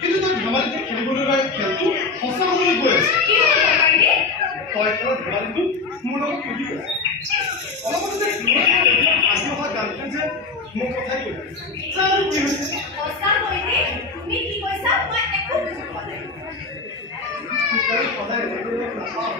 কিন্তু তই ধেমালিতে খেলিবলৈ ওলাই খেলটো সঁচা হ'বলৈ গৈ আছে তই খেলত ধেমালিটো মোৰ লগত খেলি গৈছে অলপ আজি অহা গানটো যে মোক কথাই কৈ জানো কি হৈছে সঁচা কৈছে তুমি কি কৈছা মই একো বুজি পোৱা নাই সদায় নাপাওঁ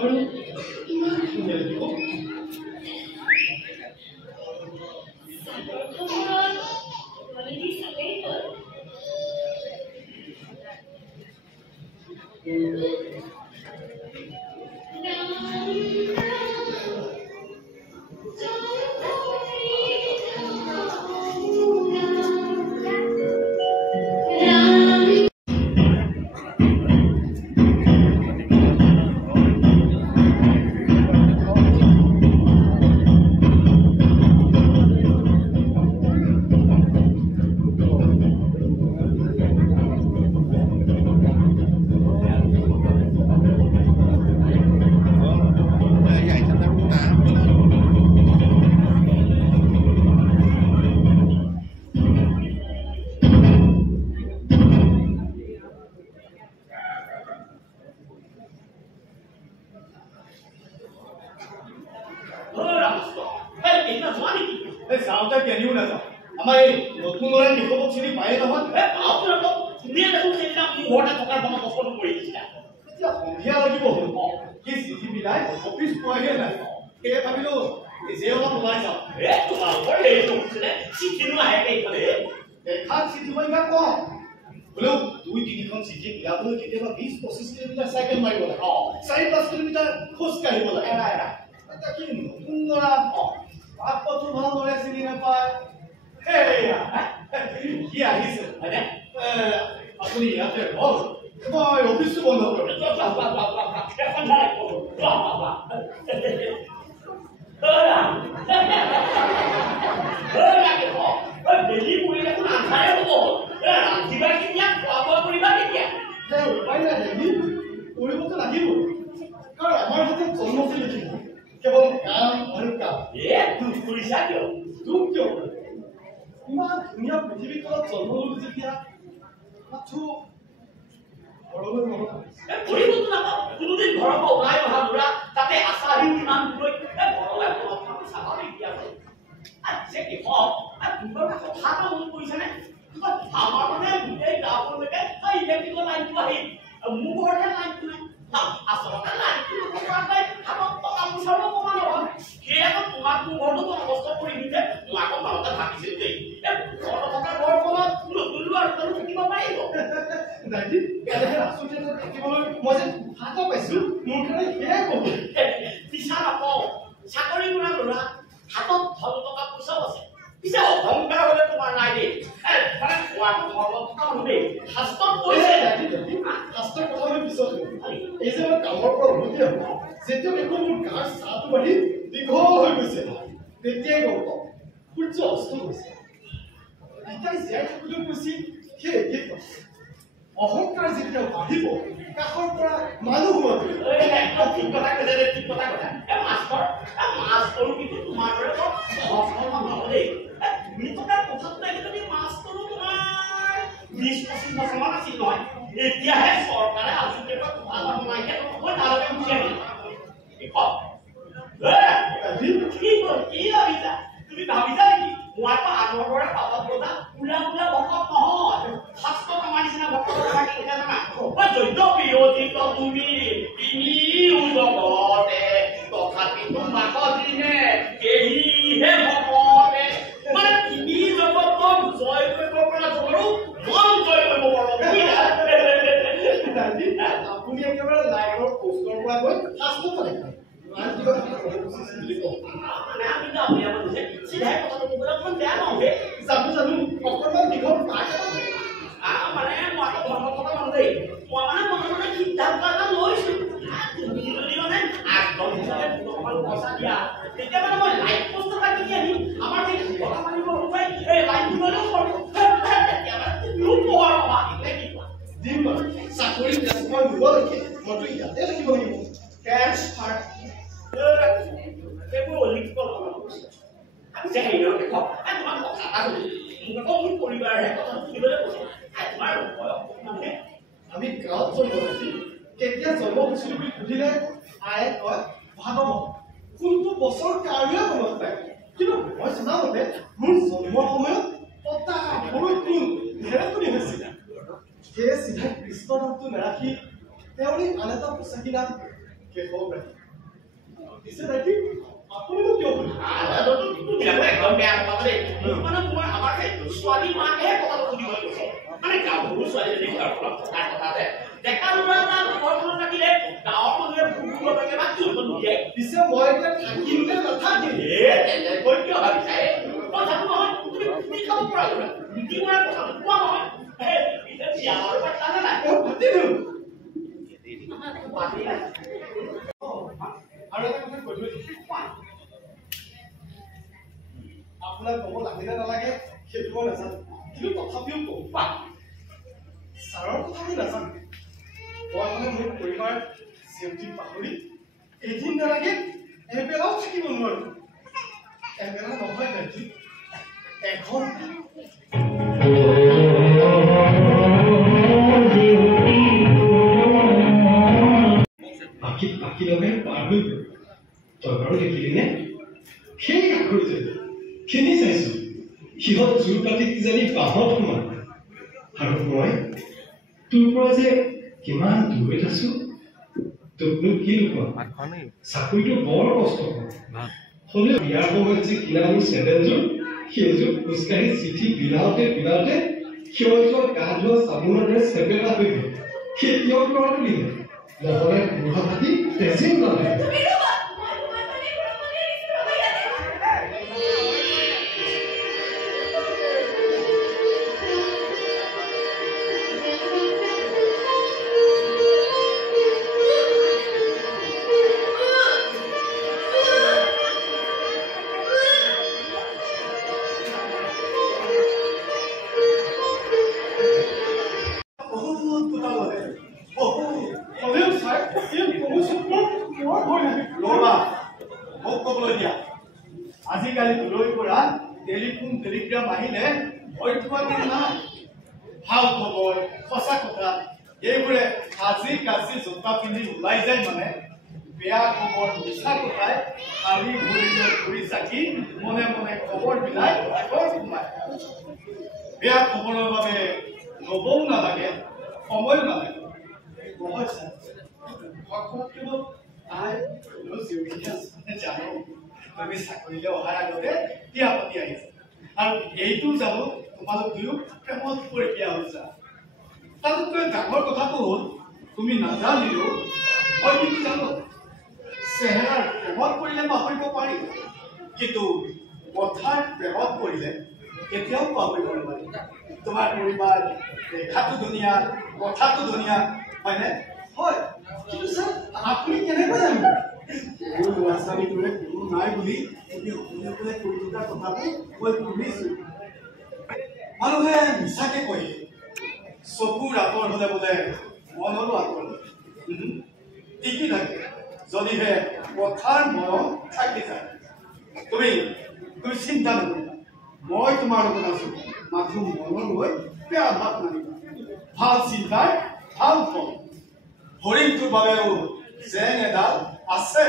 আৰু ইমান ধুনীয়া লাগিব আমাৰ এই নতুন ল'ৰাই নিশবক চিনি পায়ে নহয় ধুনীয়া দেখোন সেইদিনা মোৰ ঘৰতে থকাৰ সময় কষ্ট কৰি দিছিলা এতিয়া সন্ধিয়া লাগিব কি চিঠি মিলাই অফিচ পোৱাগে নাই সেয়ে ভাবিলো নিজে অলপ ওলাই যাওঁ তোমালোকৰ এইটো হৈছিলে চিঠিনো আহে এইফালে দেখাত চিঠি মই ইমান কম হ'লেও 2-3খন চিঠি মিলাবলৈ কেতিয়াবা 20-25 কিলোমিটাৰ চাইকেল মাৰিব লাগে 4-5 কিলোমিটাৰ খোজ কাঢ়িব লাগে তাকে নতুন ল'ৰা বাপতো ভাল ল'ৰাই চিনি নাপায় কি আহিছে আপুনি ইয়াতে হ'ল মই অফিচটো বন্ধ কৰিম বেলি পৰি দেখোন আন্ধাৰে হ'ব ৰান্ধিবা কেতিয়া খোৱা বোৱা কৰিবা কেতিয়া উপায় নাই দেৱী কৰিবতো লাগিব কাৰণ আমাৰ হাতত জন্মতে লিখিব কেৱল কাম আৰু কাম দুখ কৰিছা কিয় দুখ কিয় ইমান ধুনীয়া পৃথিৱীখনত জন্ম ল'লো যেতিয়া মাথো ঘৰলৈ মনত কৰিবতো নাপাওঁ কোনোদিন ঘৰৰ পৰা ওলাই অহা ল'ৰা তাতে আচাৰী কিমান লৈ ঘৰলৈ স্বাভাৱিক দিয়া যে কি হওক তোমাৰ কথা এটা মন কৰিছেনে আমাৰ মানে গোটেই গাঁৱলৈকে ইলেক্ট্ৰিকৰ লাইনটো আহি মোৰ ঘৰতে লাইনটো নাই আচলতে লাইনটো নথকাকৈ হাতত টকা পইচাৰো অকমান নহয় সেয়াতো তোমাক মোৰ ঘৰটো অৱস্থা কৰি দিছে মই আকৌ মানতে ভাবিছিলো দেই ঘৰত থকা ঘৰখনত নতুন ল'ৰা আৰু থাকিব পাৰিব দাদী এনেকৈ আচলতে থাকিবলৈ মই যে হাত পাইছো মোৰ কাৰণে সেয়াই ক'ব পিছা নাপাওঁ চাকৰি কৰা ল'ৰা হাতত ধন টকা পইচাও আছে পিছে অহংকাৰ হ'লে তোমাৰ নাই দেই মানে খোৱাটো ঘৰত থকা মানুহ দেই শাস্ত্ৰত কৈছে শাস্ত্ৰৰ কথা মই পিছত এই যে মই কামৰ পৰা উভতি আহোঁ যেতিয়া দেখোঁ মোৰ গাৰ চাহটো বাঢ়ি দীঘল হৈ গৈছে তেতিয়াই গম পাওঁ সূৰ্য অস্ত গৈছে পিতাই জীয়াই থাকিবলৈ কৈছিল সেই একেই কথা অহংকাৰ যেতিয়া বাঢ়িব কাষৰ পৰা মানুহ হোৱা ঠিক কথা কৈছে দেই ঠিক কথা কৈছা মাষ্টৰ কিন্তু তোমাৰ দৰে সহজ মানুহ দেই তুমি থকা কথাটো নাই যদি মাষ্টৰো তোমাৰ 20-25 বছৰমান আছিল নহয় এতিয়াহে চৰকাৰে আচলতে ভাল বনাইছে মই তালৈকে গুচি আহিলো কি ভাবিছা তুমি ভাবিছা নেকি মই আকৌ আগৰ দৰে পাপা বজা উলা উলা ভকত নহয় শাস্ত্ৰ কামাৰ নিচিনা ভকত কেতিয়া জানা যজ্ঞ বিৰোধিত তুমি জগতে তথাপি তোমাক দিনে কেহিহে ভকতে মানে তিনি জগতক জয় কৰিব পৰা জগৰো মন জয় কৰিব পাৰ আপুনি একেবাৰে লাইনৰ পোষ্টৰ পৰা গৈ শাস্ত্ৰ পালে মানে আমি গাঁৱলীয়া মানুহ যে চিধাই কথাটো ক'বলৈ অকণমান বেয়া পাওঁ হে জানো অকণমান দীঘল পাক মানে মই আকৌ ধৰ্ম থকা মানুহ দেই মই মানে মনে মনে সিদ্ধান্ত এটা লৈছো তুমি যদি মানে আগদম হিচাপে অকণমান পইচা দিয়া তেতিয়া মানে মই লাইট পোষ্ট এটা কিনি আহিম আমাৰ সেই কথা মানিব উপায় এই লাইটটো লৈলেও পাৰোঁ তেতিয়া মানে লোক পোহাৰ পাবা কি কোৱা দিম বাৰু চাকৰি মই নিবলৈকে মইতো ইয়াতে থাকিব লাগিব কেছ ফাৰ্ট সেইবোৰ অলিখিত আমি যে হেৰি দেখক তোমাক কথা এটা মোক আকৌ মোৰ পৰিবাৰে কথা শুনিবলৈ কৈছে তোমাৰ মানে আমি গাঁৱত জন্ম হৈছিল কেতিয়া জন্ম হৈছিলো বুলি সুধিলে আয়ে কয় ভাদম কোনটো বছৰ কাৰোৱে মনত নাই কিন্তু মই জনামতে মোৰ জন্মৰ সময়ত পতা বৰষুণ ঢেৰেকনি হৈছিল সেয়ে চিধাই কৃষ্ণ নামটো নাৰাখি তেওঁৰে আন এটা পোচাকী নাম শেষ হ'ব পাৰে পিছে দাইটি আপুনিনো কিয় বুলি একদম বেয়া কথা দেই মানে মই আমাৰ সেই ছোৱালী মাকেহে কথাটো সুধিব গৈছে মানে গাঁৱৰ ছোৱালীজনী তাৰ কথাতে ডেকা ল'ৰা এটা ঘৰখনত থাকিলে গাঁৱৰ মানুহে ভুল লাগে বা কি হ'ব দিয়ে পিছে মই এতিয়া থাকিম নে নাথাকিম তেনেকৈ কিয় ভাবিছা কথাটো নহয় তুমি খাব পৰা কি মই কথাটো কোৱা নহয় এতিয়া বিয়াৰ পাতা নাই পাতিলো পাতি নাই আৰু এটা কথা কৈ থৈছো আপোনাক ক'ব লাগে নে নালাগে সেইটো মই নাজানো কিন্তু তথাপিও ক'ব ছাৰৰ কথা আমি নাজানো মই মানে মোৰ পৰিবাৰ চেউটি পাহৰি এদিন নালাগে এবেলাও থাকিব নোৱাৰো এবেলা নহয় দাইটি এঘণ্টা পাখি লগাই পাৰ হৈ গ'ল তই বাৰু দেখিলি নে সেই আখৰি খিনি চাইছো সিহঁত জোৰ পাতি কিজানি বাঁহত সোমাল আৰু মই তোৰ পৰা যে কিমান দূৰত আছো তোকনো কি লুকুৱা চাকৰিটো বৰ কষ্ট হ'লেও ইয়াৰ সময়ত যে কিনা মোৰ চেণ্ডেলযোৰ সেইযোৰ খোজকাঢ়ি চিঠি বিলাওঁতে ক্ষয় যোৱা গা ধোৱা চাবোনৰ দৰে চেপেটা হৈ গ'ল খেতিয়ক ল'ৰা তুলিলে নহ'লে বুঢ়া পাতি তেজে ওলালে আজিকালি দূৰৈৰ পৰা টেলিফোন টেলিগ্ৰাম আহিলে ভয় খোৱা দিন নাই ভাল খবৰ সঁচা কথা এইবোৰে সাজি কাজি জোতা পিন্ধি ওলাই যায় মানে বেয়া খবৰ মিছা কথাই শাৰী ভৰিৰে ঘূৰি চাকি মনে মনে খবৰ বিলাই ঘৰ সোমায় বেয়া খবৰৰ বাবে নবও নালাগে সময়ো নালাগে নহয় ছাৰ জানো তুমি চাকৰিলৈ অহাৰ আগতে বিয়া পাতি আহিছা আৰু এইটো জানো তোমালোক দুয়ো প্ৰেমত পৰি বিয়া হৈছা তাতকৈ ডাঙৰ কথাটো হ'ল তুমি নাজানিলেও মই কিন্তু জানো চেহেৰাৰ প্ৰেমত পৰিলে পাহৰিব পাৰি কিন্তু কথাৰ প্ৰেমত পৰিলে কেতিয়াও পাহৰিব নোৱাৰি তোমাৰ পৰিবাৰ দেখাটো ধুনীয়া কথাটো ধুনীয়া হয়নে হয় কিন্তু ছাৰ আপুনি কেনেকৈ জানিব মোৰ ল'ৰা ছোৱালীটোৰে কোনো নাই বুলি সকলোৱে কৈ থকা কথাটো মই শুনিছো মানুহে মিছাকে কয় চকুৰ আঁতৰ হলে বোলে মনৰো আঁতৰ টিকি থাকে যদিহে কথাৰ মৰম থাকি যায় তুমি চিন্তা নকৰিবা মই তোমাৰ লগত আছো মাথো মনলৈ বেয়া ভাৱ নানিবা ভাল চিন্তাৰ ভাল ফল হৰিণটোৰ বাবেও জেং এডাল আছে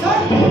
ছাৰ